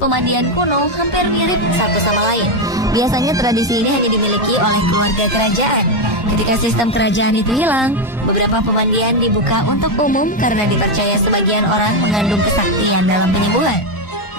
pemandian kuno hampir mirip satu sama lain. Biasanya tradisi ini hanya dimiliki oleh keluarga kerajaan. Ketika sistem kerajaan itu hilang, beberapa pemandian dibuka untuk umum karena dipercaya sebagian orang mengandung kesaktian dalam penyembuhan.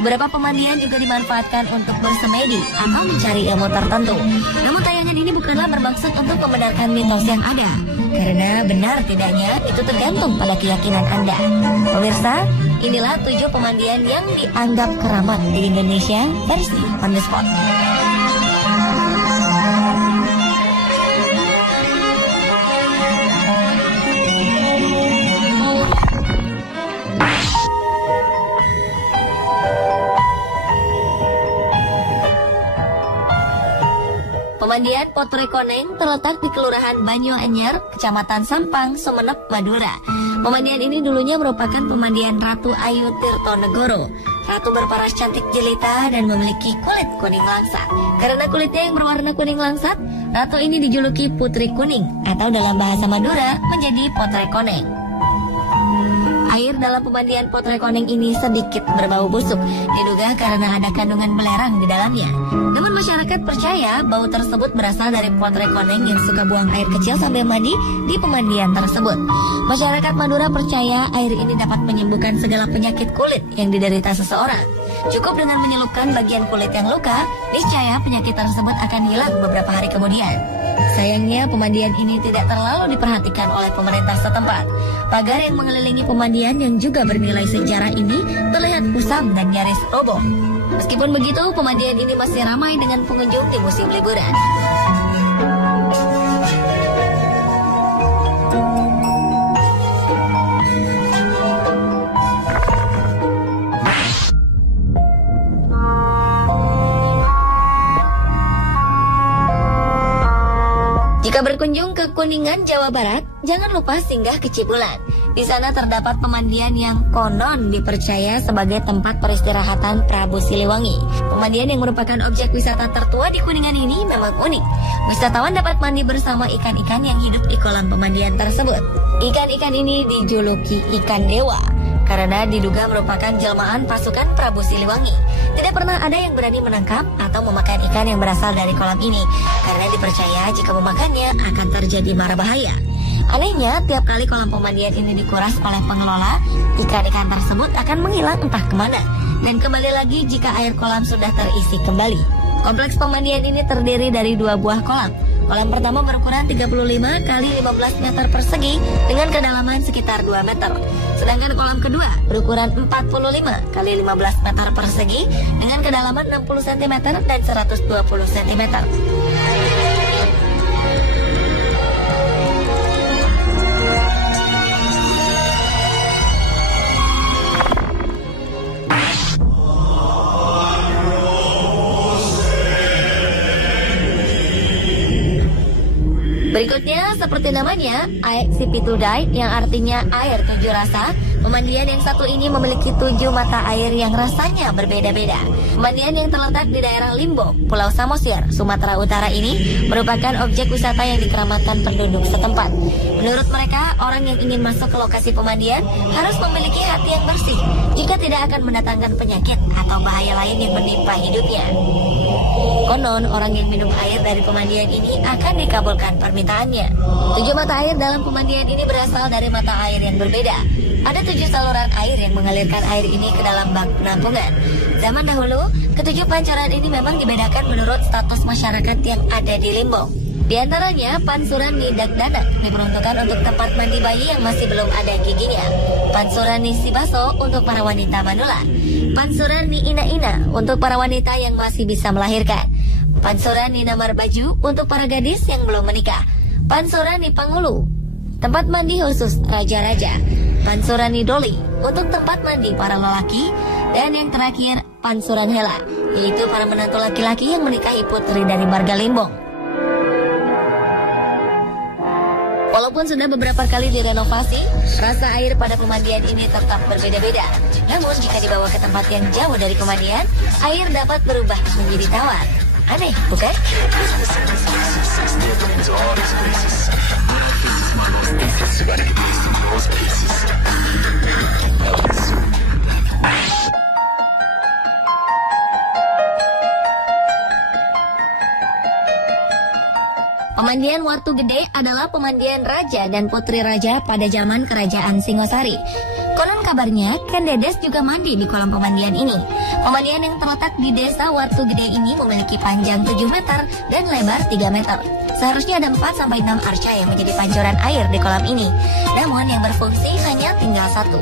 Beberapa pemandian juga dimanfaatkan untuk bersemedi atau mencari ilmu tertentu. Namun tayangan ini bukanlah bermaksud untuk membenarkan mitos yang ada, karena benar tidaknya itu tergantung pada keyakinan Anda. Pemirsa, inilah 7 pemandian yang dianggap keramat di Indonesia versi On The Spot. Pemandian Potri Koneng terletak di Kelurahan Banyuanyar, Kecamatan Sampang, Sumeneb, Madura. Pemandian ini dulunya merupakan pemandian Ratu Ayu Tirtonegoro. Ratu berparas cantik jelita dan memiliki kulit kuning langsat. Karena kulitnya yang berwarna kuning langsat, ratu ini dijuluki Putri Kuning atau dalam bahasa Madura menjadi Potri Koneng. Air dalam pemandian Potri Koneng ini sedikit berbau busuk, diduga karena ada kandungan belerang di dalamnya. Namun masyarakat percaya bau tersebut berasal dari Potri Koneng yang suka buang air kecil sambil mandi di pemandian tersebut. Masyarakat Madura percaya air ini dapat menyembuhkan segala penyakit kulit yang diderita seseorang. Cukup dengan menyelupkan bagian kulit yang luka, niscaya penyakit tersebut akan hilang beberapa hari kemudian. Sayangnya pemandian ini tidak terlalu diperhatikan oleh pemerintah setempat. Pagar yang mengelilingi pemandian yang juga bernilai sejarah ini terlihat kusam dan nyaris roboh. Meskipun begitu, pemandian ini masih ramai dengan pengunjung di musim liburan. Jika berkunjung ke Kuningan, Jawa Barat, jangan lupa singgah ke Cibulan. Di sana terdapat pemandian yang konon dipercaya sebagai tempat peristirahatan Prabu Siliwangi. Pemandian yang merupakan objek wisata tertua di Kuningan ini memang unik. Wisatawan dapat mandi bersama ikan-ikan yang hidup di kolam pemandian tersebut. Ikan-ikan ini dijuluki ikan dewa karena diduga merupakan jelmaan pasukan Prabu Siliwangi. Tidak pernah ada yang berani menangkap atau memakan ikan yang berasal dari kolam ini, karena dipercaya jika memakannya akan terjadi mara bahaya. Anehnya, tiap kali kolam pemandian ini dikuras oleh pengelola, ikan-ikan tersebut akan menghilang entah kemana, dan kembali lagi jika air kolam sudah terisi kembali. Kompleks pemandian ini terdiri dari 2 buah kolam. Kolam pertama berukuran 35 kali 15 meter persegi dengan kedalaman sekitar 2 meter. Sedangkan kolam kedua berukuran 45 kali 15 meter persegi dengan kedalaman 60 cm dan 120 cm. Berikutnya, seperti namanya, Aek Sipitudai yang artinya air 7 rasa. Pemandian yang satu ini memiliki 7 mata air yang rasanya berbeda-beda. Pemandian yang terletak di daerah Limbo, Pulau Samosir, Sumatera Utara ini merupakan objek wisata yang dikeramatkan penduduk setempat. Menurut mereka, orang yang ingin masuk ke lokasi pemandian harus memiliki hati yang bersih jika tidak akan mendatangkan penyakit atau bahaya lain yang menimpa hidupnya. Konon, orang yang minum air dari pemandian ini akan dikabulkan permintaannya. 7 mata air dalam pemandian ini berasal dari mata air yang berbeda. Ada 7 saluran air yang mengalirkan air ini ke dalam bak penampungan. Zaman dahulu, ke-7 pancuran ini memang dibedakan menurut status masyarakat yang ada di Limbo. Di antaranya, Pansuran Ni Dagdanak diperuntukkan untuk tempat mandi bayi yang masih belum ada giginya. Pansuran Ni Sibaso untuk para wanita manula. Pansuran Ni Ina-Ina untuk para wanita yang masih bisa melahirkan. Pansuran Ni Namar Baju untuk para gadis yang belum menikah. Pansuran Ni Pangulu, tempat mandi khusus raja-raja. Pansuran Ni Doli untuk tempat mandi para lelaki. Dan yang terakhir, Pansuran Hela, yaitu para menantu laki-laki yang menikahi putri dari marga Limbong. Walaupun sudah beberapa kali direnovasi, rasa air pada pemandian ini tetap berbeda-beda. Namun jika dibawa ke tempat yang jauh dari pemandian, air dapat berubah menjadi tawar. Aneh, bukan? Pemandian Wartu Gede adalah pemandian raja dan putri raja pada zaman kerajaan Singosari. Konon kabarnya, Ken Dedes juga mandi di kolam pemandian ini. Pemandian yang terletak di desa Wartu Gede ini memiliki panjang 7 meter dan lebar 3 meter. Seharusnya ada 4-6 arca yang menjadi pancuran air di kolam ini. Namun yang berfungsi hanya tinggal 1.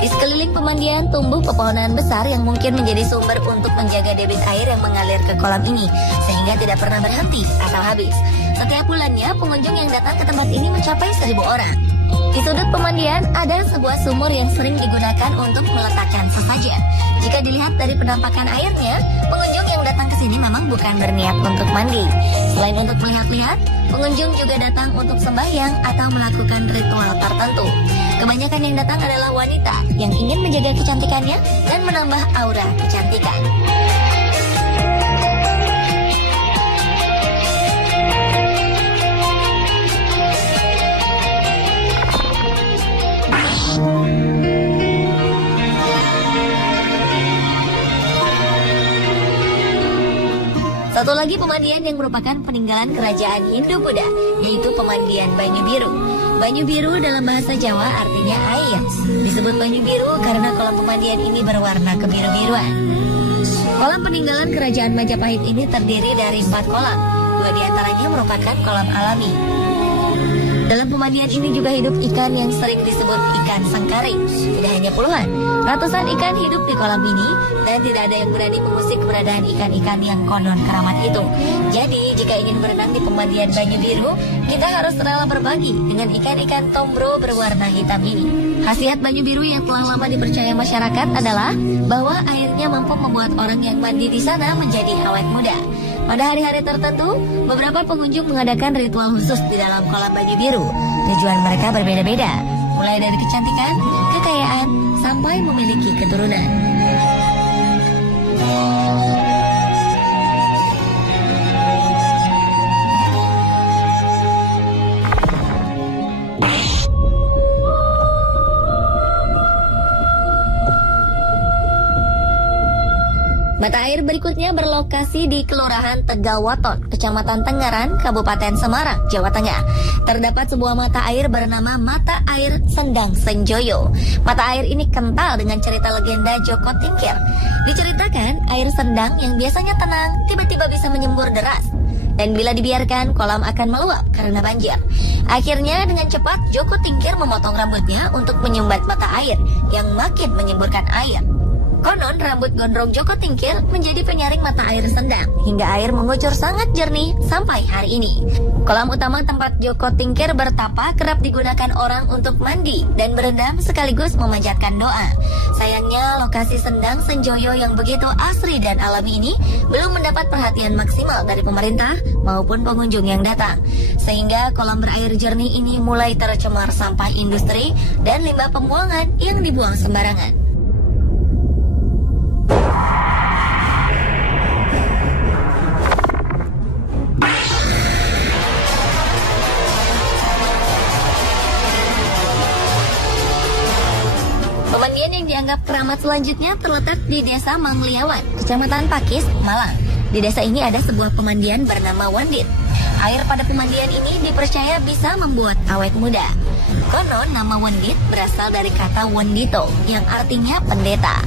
Di sekeliling pemandian tumbuh pepohonan besar yang mungkin menjadi sumber untuk menjaga debit air yang mengalir ke kolam ini, sehingga tidak pernah berhenti atau habis. Setiap bulannya, pengunjung yang datang ke tempat ini mencapai 1.000 orang. Di sudut pemandian ada sebuah sumur yang sering digunakan untuk meletakkan sesajen. Jika dilihat dari penampakan airnya, pengunjung yang datang ke sini memang bukan berniat untuk mandi. Selain untuk melihat-lihat, pengunjung juga datang untuk sembahyang atau melakukan ritual tertentu. Kebanyakan yang datang adalah wanita yang ingin menjaga kecantikannya dan menambah aura kecantikan. Satu lagi pemandian yang merupakan peninggalan kerajaan Hindu-Buddha, yaitu pemandian Banyu Biru. Banyu Biru dalam bahasa Jawa artinya air. Disebut Banyu Biru karena kolam pemandian ini berwarna kebiru-biruan. Kolam peninggalan kerajaan Majapahit ini terdiri dari 4 kolam. 2 diantaranya merupakan kolam alami. Dalam pemandian ini juga hidup ikan yang sering disebut ikan sangkaring. Tidak hanya puluhan, ratusan ikan hidup di kolam ini dan tidak ada yang berani mengusik keberadaan ikan-ikan yang konon keramat itu. Jadi, jika ingin berenang di pemandian Banyu Biru, kita harus rela berbagi dengan ikan-ikan tombro berwarna hitam ini. Khasiat Banyu Biru yang telah lama dipercaya masyarakat adalah bahwa airnya mampu membuat orang yang mandi di sana menjadi awet muda. Pada hari-hari tertentu, beberapa pengunjung mengadakan ritual khusus di dalam kolam Banyu Biru. Tujuan mereka berbeda-beda, mulai dari kecantikan, kekayaan, sampai memiliki keturunan. Mata air berikutnya berlokasi di Kelurahan Tegalwaton, Kecamatan Tengaran, Kabupaten Semarang, Jawa Tengah. Terdapat sebuah mata air bernama Mata Air Sendang Senjoyo. Mata air ini kental dengan cerita legenda Joko Tingkir. Diceritakan, air sendang yang biasanya tenang tiba-tiba bisa menyembur deras. Dan bila dibiarkan, kolam akan meluap karena banjir. Akhirnya dengan cepat Joko Tingkir memotong rambutnya untuk menyumbat mata air yang makin menyemburkan air. Konon rambut gondrong Joko Tingkir menjadi penyaring mata air sendang hingga air mengucur sangat jernih sampai hari ini. Kolam utama tempat Joko Tingkir bertapa kerap digunakan orang untuk mandi dan berendam sekaligus memanjatkan doa. Sayangnya lokasi Sendang Senjoyo yang begitu asri dan alami ini belum mendapat perhatian maksimal dari pemerintah maupun pengunjung yang datang. Sehingga kolam berair jernih ini mulai tercemar sampah industri dan limbah pembuangan yang dibuang sembarangan. Pemandian yang dianggap keramat selanjutnya terletak di Desa Mangliawan, Kecamatan Pakis, Malang. Di desa ini ada sebuah pemandian bernama Wondit. Air pada pemandian ini dipercaya bisa membuat awet muda. Konon nama Wondit berasal dari kata Wondito yang artinya pendeta.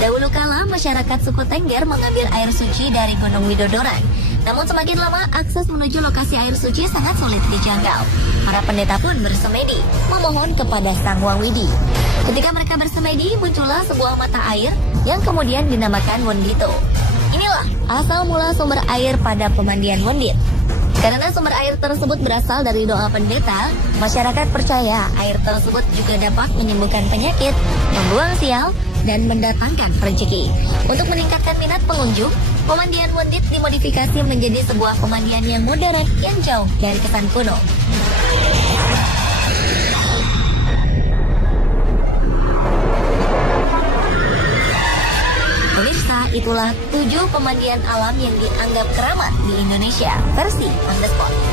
Dahulu kala masyarakat suku Tengger mengambil air suci dari Gunung Widodoran. Namun semakin lama akses menuju lokasi air suci sangat sulit dijangkau. Para pendeta pun bersemedi memohon kepada Sang Wang Widi. Ketika mereka bersemedi, muncullah sebuah mata air yang kemudian dinamakan Wondito. Inilah asal mula sumber air pada pemandian Wondit. Karena sumber air tersebut berasal dari doa pendeta, masyarakat percaya air tersebut juga dapat menyembuhkan penyakit, membuang sial, dan mendatangkan rezeki. Untuk meningkatkan minat pengunjung, pemandian Wondit dimodifikasi menjadi sebuah pemandian yang modern yang jauh dari kesan kuno. Pemirsa, itulah 7 pemandian alam yang dianggap keramat di Indonesia versi On The Spot.